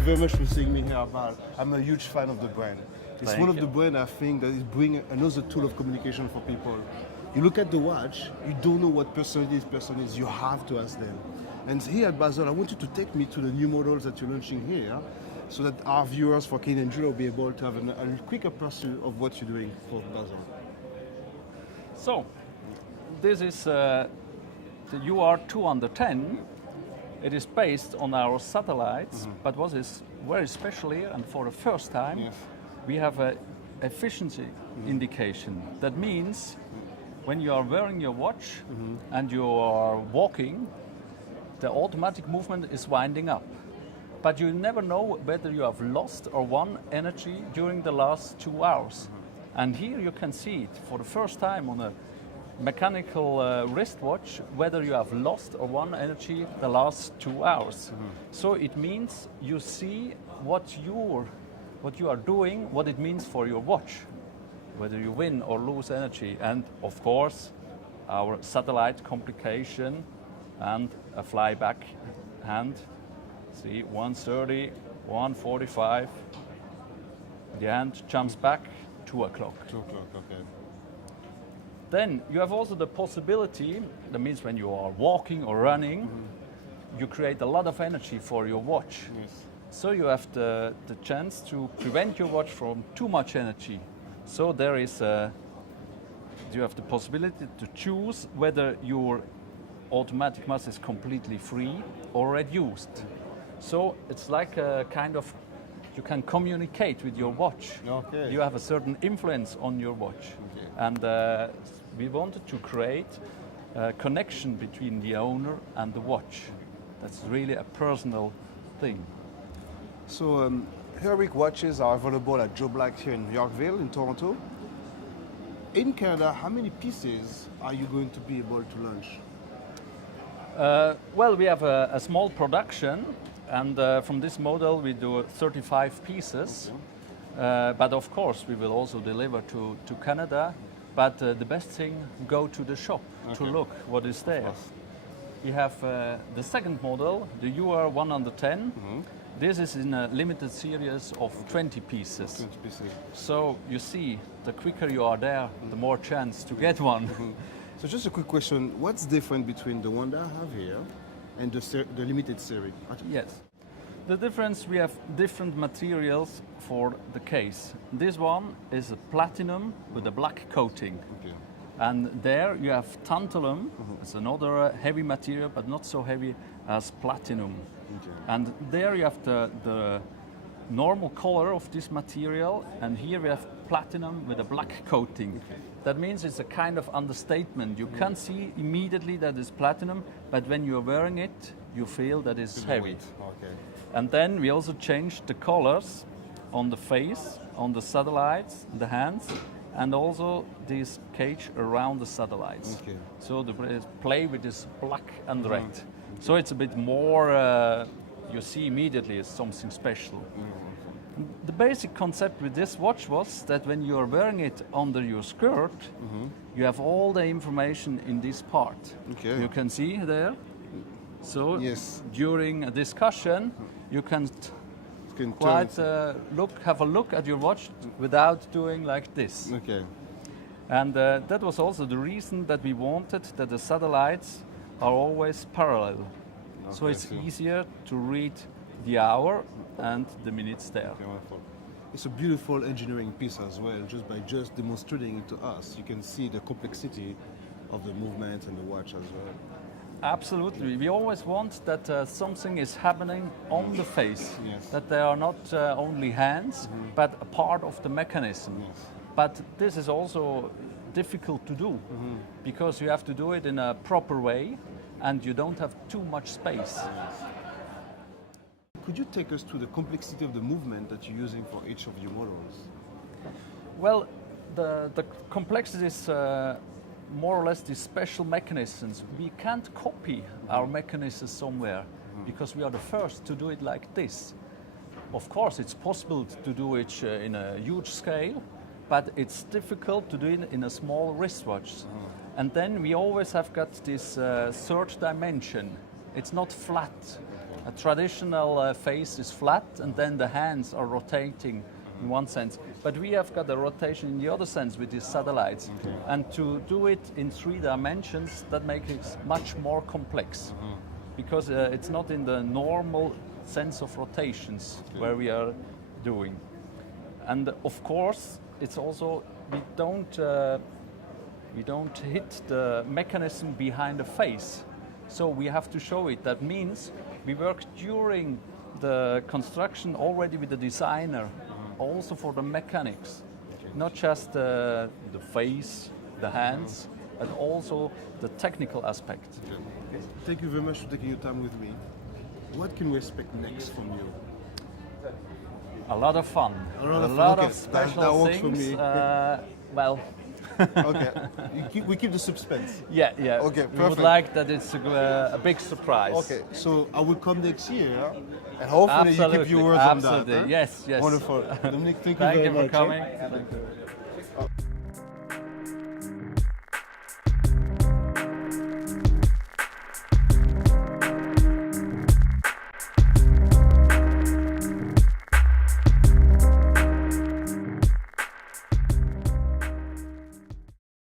you very much for seeing me here, Abal. I'm a huge fan of the brand. It's Thank one of you. the brands I think that is bringing another tool of communication for people. You look at the watch, you don't know what person is, you have to ask them. And here at Basel, I want you to take me to the new models that you're launching here, so that our viewers for Canadian Jewelry will be able to have a quicker pursuit of what you're doing for Basel. So, this is the UR210. It is based on our satellites, but what is very special here, and for the first time, Yes. we have an efficiency indication. That means when you are wearing your watch and you are walking, the automatic movement is winding up. But you never know whether you have lost or won energy during the last 2 hours. And here you can see it for the first time on a mechanical wristwatch, whether you have lost or won energy the last 2 hours. So it means you see what you are doing, what it means for your watch, whether you win or lose energy. And of course, our satellite complication and a flyback hand. See, 1:30, 1:45. The hand jumps back, 2 o'clock. 2 o'clock, okay. Then you have also the possibility, that means when you are walking or running, you create a lot of energy for your watch. Yes. So you have the chance to prevent your watch from too much energy. So you have the possibility to choose whether your automatic mass is completely free or reduced. So it's like a kind of, you can communicate with your watch. Okay. You have a certain influence on your watch. Okay. And we wanted to create a connection between the owner and the watch. That's really a personal thing. So, Urwerk watches are available at Joe Black here in Yorkville, in Toronto. In Canada, how many pieces are you going to be able to launch? Well, we have a small production, and from this model we do 35 pieces. But of course, we will also deliver to Canada. But the best thing, go to the shop to look what is there. We have the second model, the UR110. This is in a limited series of 20 pieces. 20 pieces. So you see, the quicker you are there, the more chance to get one. So just a quick question, what's different between the one that I have here and the limited series? Yes. The difference, we have different materials for the case. This one is a platinum with a black coating. Okay. And there you have tantalum. It's another heavy material, but not so heavy as platinum. Okay. And there you have the normal color of this material, and here we have platinum with a black coating. Okay. That means it's a kind of understatement. You can't see immediately that it's platinum, but when you're wearing it, you feel that it's heavy. Okay. And then we also changed the colors on the face, on the satellites, the hands, and also this cage around the satellites. Okay. So the play with this black and red. So it's a bit more, you see immediately it's something special. The basic concept with this watch was that when you're wearing it under your skirt, you have all the information in this part. Okay. You can see there. So Yes. during a discussion, you can Can quite turn have a look at your watch without doing like this. Okay. And that was also the reason that we wanted that the satellites are always parallel. So Okay, it's I see. easier to read the hour and the minutes there. Okay, wonderful. It's a beautiful engineering piece as well. Just by demonstrating it to us, you can see the complexity of the movement and the watch as well. Absolutely. We always want that something is happening on the face, Yes. that they are not only hands, but a part of the mechanism. Yes. But this is also difficult to do because you have to do it in a proper way and you don't have too much space. Could you take us through the complexity of the movement that you're using for each of your models? Well, the complexity is more or less these special mechanisms. We can't copy our mechanisms somewhere because we are the first to do it like this. Of course, it's possible to do it in a huge scale, but it's difficult to do it in a small wristwatch. And then we always have got this third dimension. It's not flat. A traditional face is flat, and then the hands are rotating in one sense. But we have got a rotation in the other sense with these satellites. And to do it in 3 dimensions, that makes it much more complex. Because it's not in the normal sense of rotations where we are doing. And of course, it's also, we don't hit the mechanism behind the face. So we have to show it. That means we work during the construction already with the designer, also for the mechanics, not just the face, the hands, but also the technical aspect. Thank you very much for taking your time with me. What can we expect next from you? A lot of fun. A lot of fun. Lot Okay, of special that works things. for me. Well, Okay, we keep the suspense. yeah. Okay, We would perfect. like that it's a big surprise. Okay, so I will come next year, and hopefully you keep your words on that. Absolutely. Huh? Yes. Wonderful. Dominic, thank you Thank very you for much. coming. Thank you.